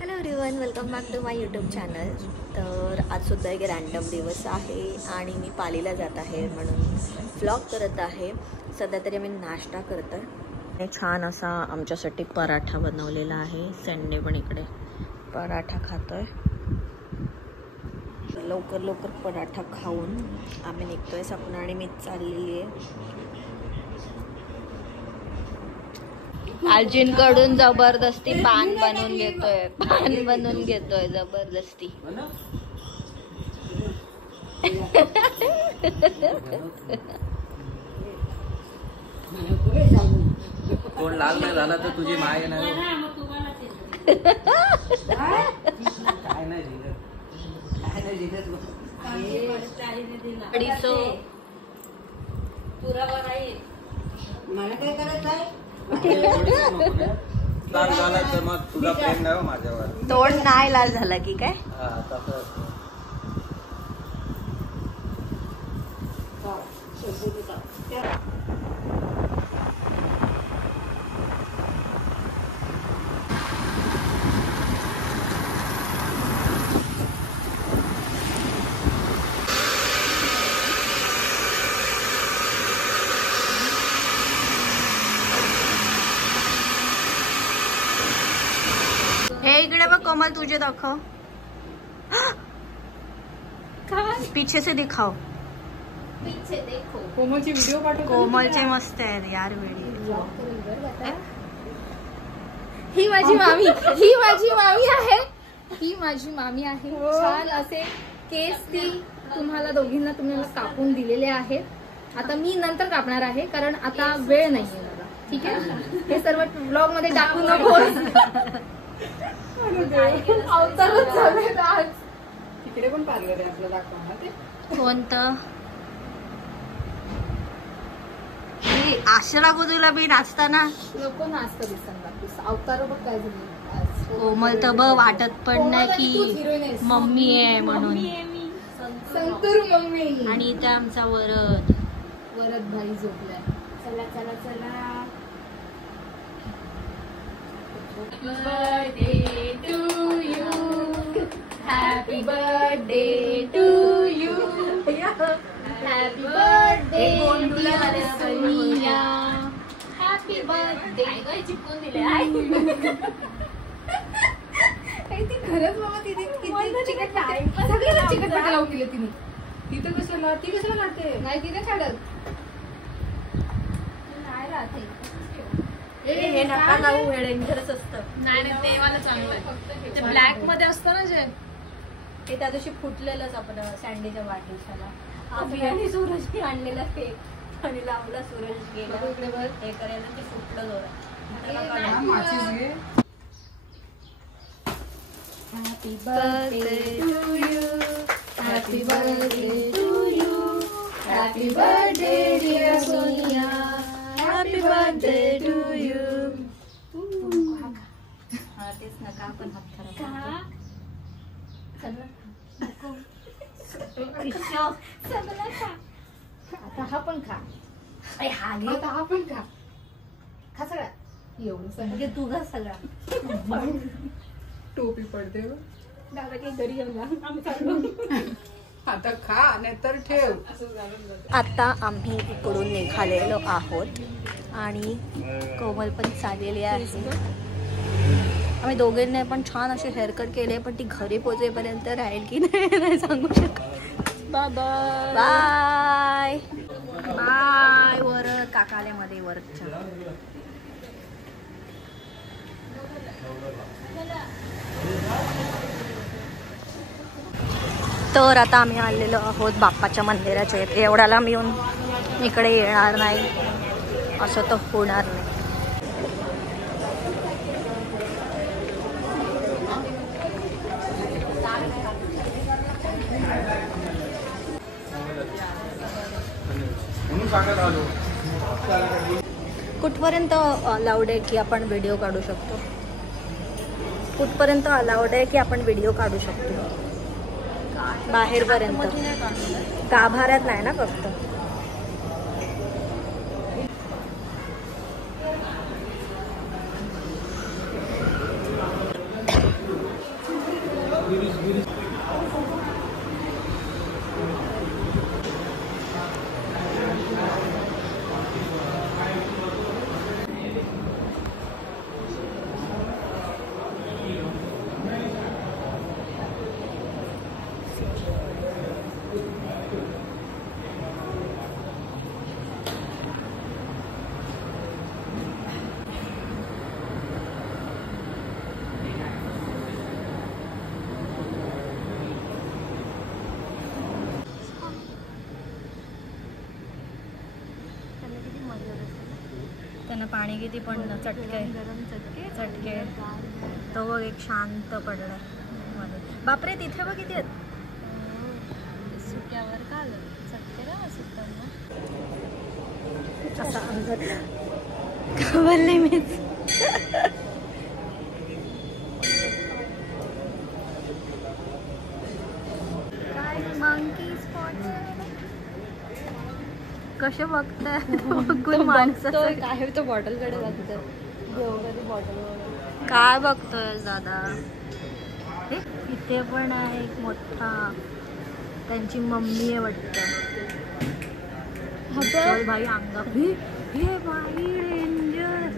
Hello everyone, welcome back to my YouTube channel. तर आजसुद्धा एक रँडम दिवस आहे आणि मी पालीला जात आहे म्हणून व्लॉग करत आहे. सध्या तरी आम्ही नाश्ता करत आहे. छान असा आमच्यासाठी पराठा बनवलेला आहे. संडे पण इकडे पराठा खातोय. लवकर लवकर पराठा खाऊन आम्ही निघतोय. सपना आणि मी चाललेली आहे. आजींकडून जबरदस्ती पान बनवून घेतोय जबरदस्ती. कोण लाल नाही झाला तर तुझी माय नाही. काय नाही मला काय करायचं आहे. लाल झाला तर मग तुला प्रेम नाही माझ्यावर. तोंड नाही लाल झाला की काय? हे इकडे बघ कोमल, तुझे दाखव. पीछे से दिखाओ. पीछे देखो. कोमलची व्हिडिओ पाठव. कोमलचे मस्त आहेत यार व्हिडिओ. ही माझी मामी आहे. ही माझी मामी आहे. छान असे केस ती तुम्हाला तुम्हाला कापून दिलेले आहेत. आता मी नंतर कापणार आहे कारण आता वेळ नाहीये मला. ठीक आहे, हे सर्व ब्लॉग मध्ये टाकू नको. अवतारच झाले आज. तिकडे पण पार्लर आहे आपलं, दाखवा ना ते. कोणतं? आशा लागू तुला बी नाचताना. नको नाचत दिसत. अवतार बघ काय झाली. कोमल तर बघ वाटत पण नाही की मम्मी आहे म्हणून. संतूर मम्मी. आणि इथे आमचा वरद भाई झोपलाय. चला चला चला. Birthday to you, happy birthday to you, happy birthday dear Sonia, happy birthday. काय चिपकून दिले आहे. ती खरंच बाबा ती सगळ्याला चिकटपट्टी लावून दिले तिने. ती कशाला लाटते. नाही तिने छाडत नाही राहते. हे नका लावू, हे डेंजरस असतं. नाही ते मला चांगलं आहे. ते ब्लॅक मध्ये असतं ना जे, ते त्या दिवशी फुटलेलंच आपण सँडीच्या वाढदिवसाला. आम्ही आणि सूरजने आणलेला केक आणि लावला. सूरज गेला हे करायला, ते फुटलं जोरात. Happy birthday to you, happy birthday to you, happy birthday dear Sonia, happy birthday to you. तेच नका आपण हात खराब. आता हा पण खा. आता हा पण खा सगळा. एवढं म्हणजे तुझा सगळा. टोपी पडते. दादा काही घरी येऊन आता खा नाही तर ठेव. आता आम्ही इकडून निघालेलो आहोत आणि कोमल पण चाललेली आहे. आम्ही दोघांनी पण छान असे हेअरकट केले, पण ती घरी पोहोचेपर्यंत राहील की नाही सांगू शकत. Bye bye bye. वरद काकाल्यामध्ये वरदच्या. तर आता आम्ही आलेलो आहोत बाप्पाच्या मंदिराच्या इथे. एवढ्याला मी येऊन इकडे येणार नाही असं तर होणार नाही. कुठपर्यंत अलाउड आहे की आपण व्हिडिओ काढू शकतो? कुठपर्यंत अलाउड आहे की आपण व्हिडिओ काढू शकतो? बाहेरपर्यंत. गाभाऱ्यात नाही ना फक्त. त्यांना पाणी किती पण चटके चटके तो बघ एक शांत पडलाय मध्ये. बापरे तिथे बघ किती आहेत सुक्यावर का आलं चटके ना सुकताना असा अंगत बोलले मी. काय मंकी स्पॉट कसे बघताय बघून माणसं काय तो बॉटलकडे बघतो बॉटल काय बघतोय दादा. हे इथे पण आहे एक मोठा त्यांची मम्मी आहे वाटतं. चल भाई अंगा हे भाई डेंजर.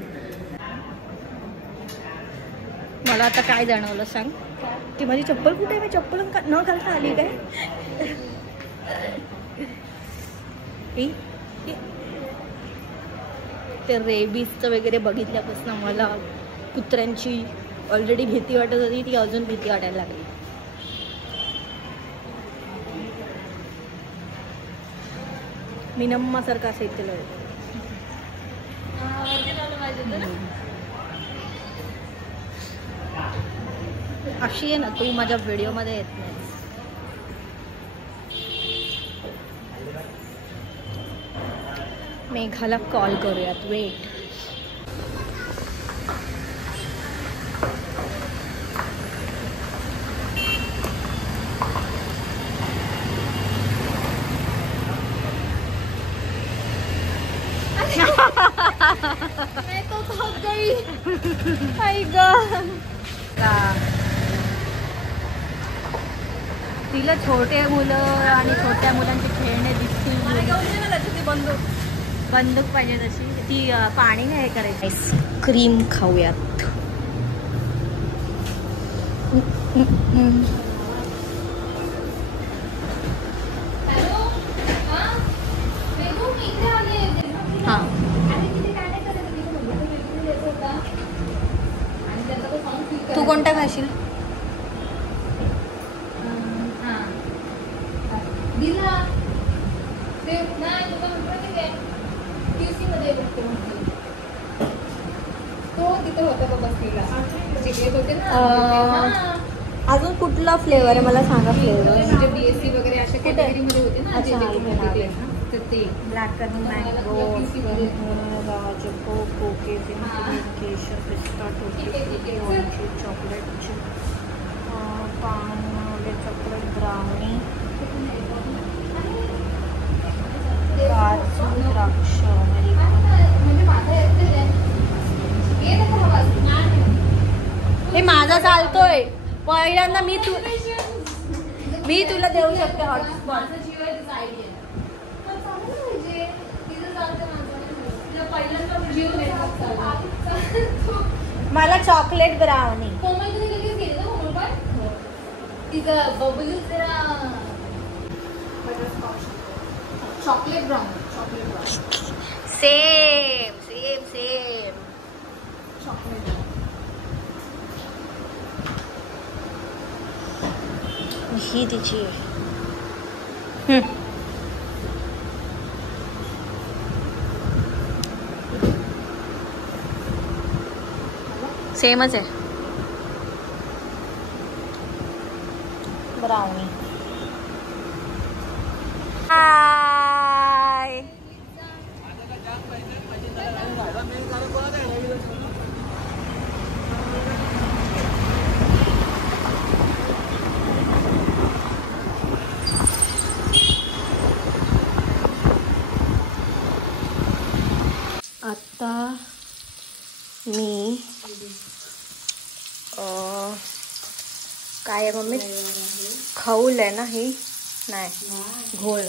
मला आता काय जाणवलं सांग की माझी चप्पल कुठे आहे. मी चप्पल न घालता आली काय. ते रेबीजचं वगैरे बघितल्यापासून मला कुत्र्यांची ऑलरेडी भीती वाटत होती ती अजून भीती वाटायला लागली. मी नम्मासारखा असेल केलं अशी आहे ना तू माझ्या व्हिडिओमध्ये येत नाही. मेघाला कॉल करूयात वेट. मैं तो थक गई. आई गं. तिला छोटे मुलं आणि छोट्या मुलांचे खेळणे दिसतील. बंदूक पाहिजे तशी ती पाणी नाही हे करायची. आईस्क्रीम खाऊयात. हां तू कोणता खाशील. अजून कुठला फ्लेवर आहे मला सांगा. फ्लेवर म्हणजे बीएससी वगैरे अशा कॅटेगरीमध्ये होते ना. अच्छा, तर ते ब्लॅक आणि मँगो गव्हाचे कोके केशर पिस्ता टोपी चॉकलेट चिप पान चॉकलेट ब्राउनी काजू द्राक्ष हे माझा चालतोय. पहिल्यांदा मी तुला देऊ शकते हॉटस्पॉट. मला chocolate brownie. Chocolate brown same same same. Chocolate ही तिची सेमच आहे. ब्राउनी. हाय आता मी काय आहे मम्मी? खाऊल आहे ना हे? नाही, घोळ.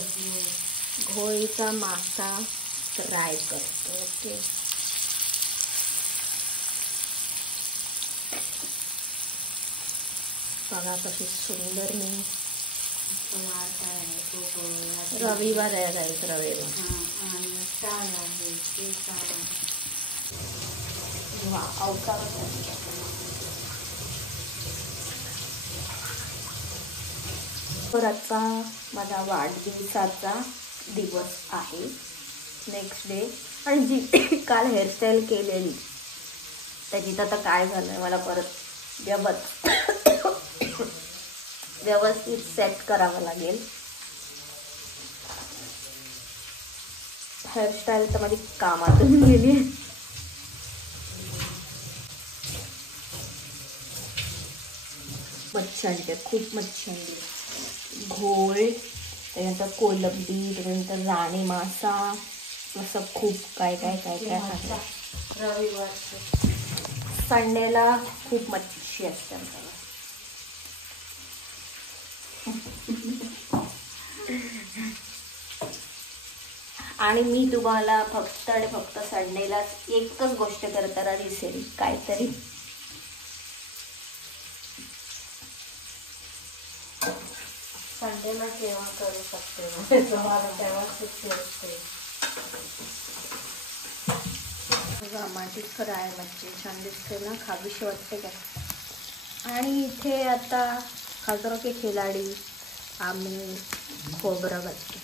घोळीचा मासा फ्राय करतो. ओके. बघा कशी सुंदर मी रविवार आहे गाईस, रविवार. वा, अवतार. तर आता माझा वाढदिवसाचा दिवस आहे, नेक्स्ट डे. आणि जी काल हेअरस्टाईल केलेली त्याची तर आता काय झालं, मला परत व्यवस्थित सेट करावं लागेल. हेअरस्टाईल तर माझी कामातून गेली. मच्छी आणते, खूप मच्छी आणली. घोळ, त्यानंतर कोलंबी, त्यानंतर राणी मासा, असं खूप काय काय काय काय आहे. रविवार संडेला खूप मच्छी असते आमच्याकडे. आणि मी तुम्हाला फक्त आणि फक्त संडेला एकच गोष्ट करताना दिसेल, काहीतरी संडेला जेवण करू शकते, तुम्हाला तेव्हा सुट्टी असते. टमाटी फ्राय मच्छी छान दिसते ना, खावीशी वाटते का. आणि इथे आता खतरों के खिलाडी आम्ही खोबरं घालतो.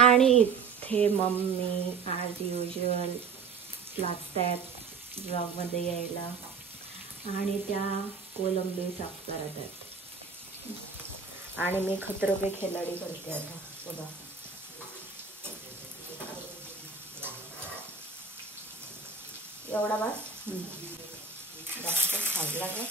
आणि इथे मम्मी ॲज युजल लागतात ब्लॉगमध्ये यायला, आणि त्या कोलंबी साफ करत आहेत. आणि मी खतरों के खिलाडी करते आता. बघा, एवढा बस, जास्त खाल्ला का.